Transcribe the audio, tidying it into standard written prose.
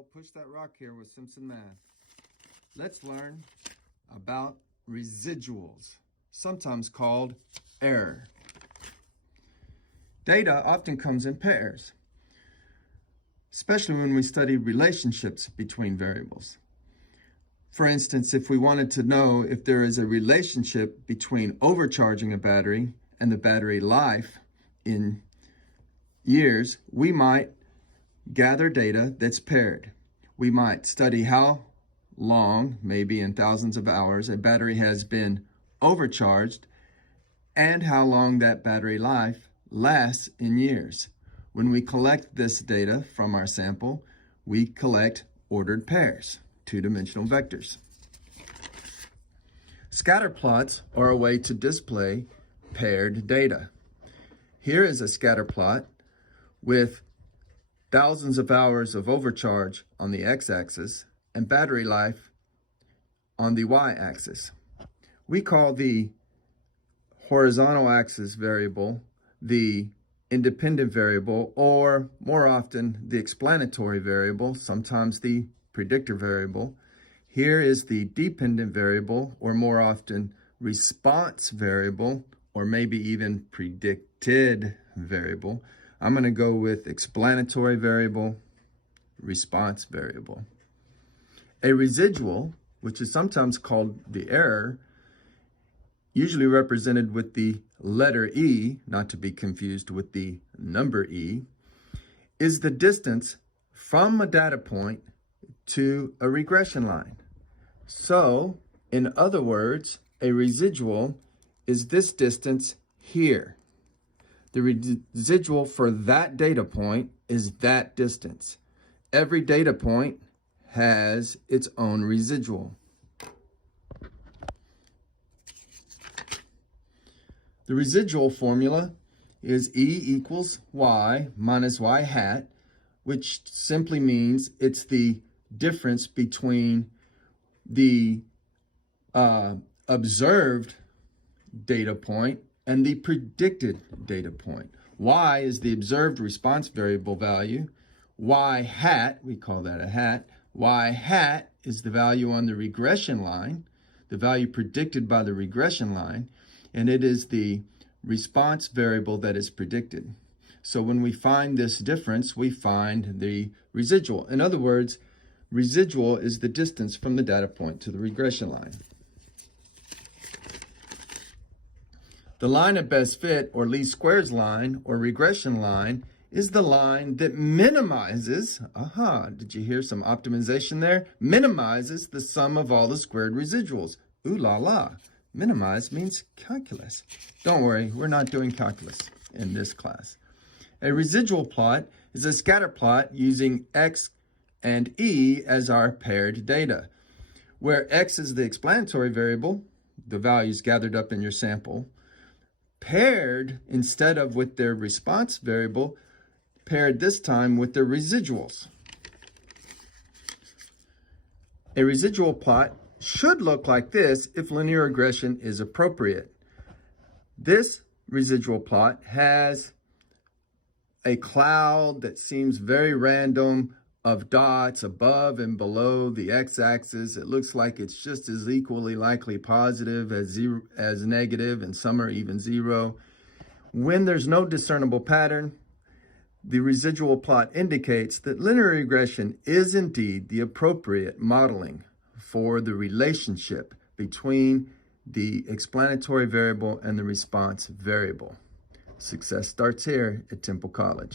go push that rock here with Simpson Math. Let's learn about residuals, sometimes called error. Data often comes in pairs, especially when we study relationships between variables. For instance, if we wanted to know if there is a relationship between overcharging a battery and the battery life in years, we might gather data that's paired. We might study how long, maybe in thousands of hours, a battery has been overcharged and how long that battery life lasts in years. When we collect this data from our sample, we collect ordered pairs, two-dimensional vectors. Scatter plots are a way to display paired data. Here is a scatter plot with thousands of hours of overcharge on the x-axis and battery life on the y-axis. We call the horizontal axis variable the independent variable, or more often the explanatory variable, sometimes the predictor variable. Here is the dependent variable, or more often response variable, or maybe even predicted variable. I'm going to go with explanatory variable, response variable. A residual, which is sometimes called the error, usually represented with the letter E, not to be confused with the number E, is the distance from a data point to a regression line. So, in other words, a residual is this distance here. The residual for that data point is that distance. Every data point has its own residual. The residual formula is E equals Y minus Y hat, which simply means it's the difference between the observed data point and the predicted data point. Y is the observed response variable value. Y hat, we call that a hat. Y hat is the value on the regression line, the value predicted by the regression line, and it is the response variable that is predicted. So when we find this difference, we find the residual. In other words, residual is the distance from the data point to the regression line. The line of best fit, or least squares line, or regression line, is the line that minimizes, did you hear some optimization there? Minimizes the sum of all the squared residuals. Ooh la la. Minimize means calculus. Don't worry, we're not doing calculus in this class. A residual plot is a scatter plot using X and E as our paired data, where X is the explanatory variable, the values gathered up in your sample, paired instead of with their response variable, paired this time with their residuals. A residual plot should look like this if linear regression is appropriate. This residual plot has a cloud that seems very random of dots above and below the x-axis. It looks like it's just as equally likely positive as negative, and some are even zero. When there's no discernible pattern, the residual plot indicates that linear regression is indeed the appropriate modeling for the relationship between the explanatory variable and the response variable. Success starts here at Temple College.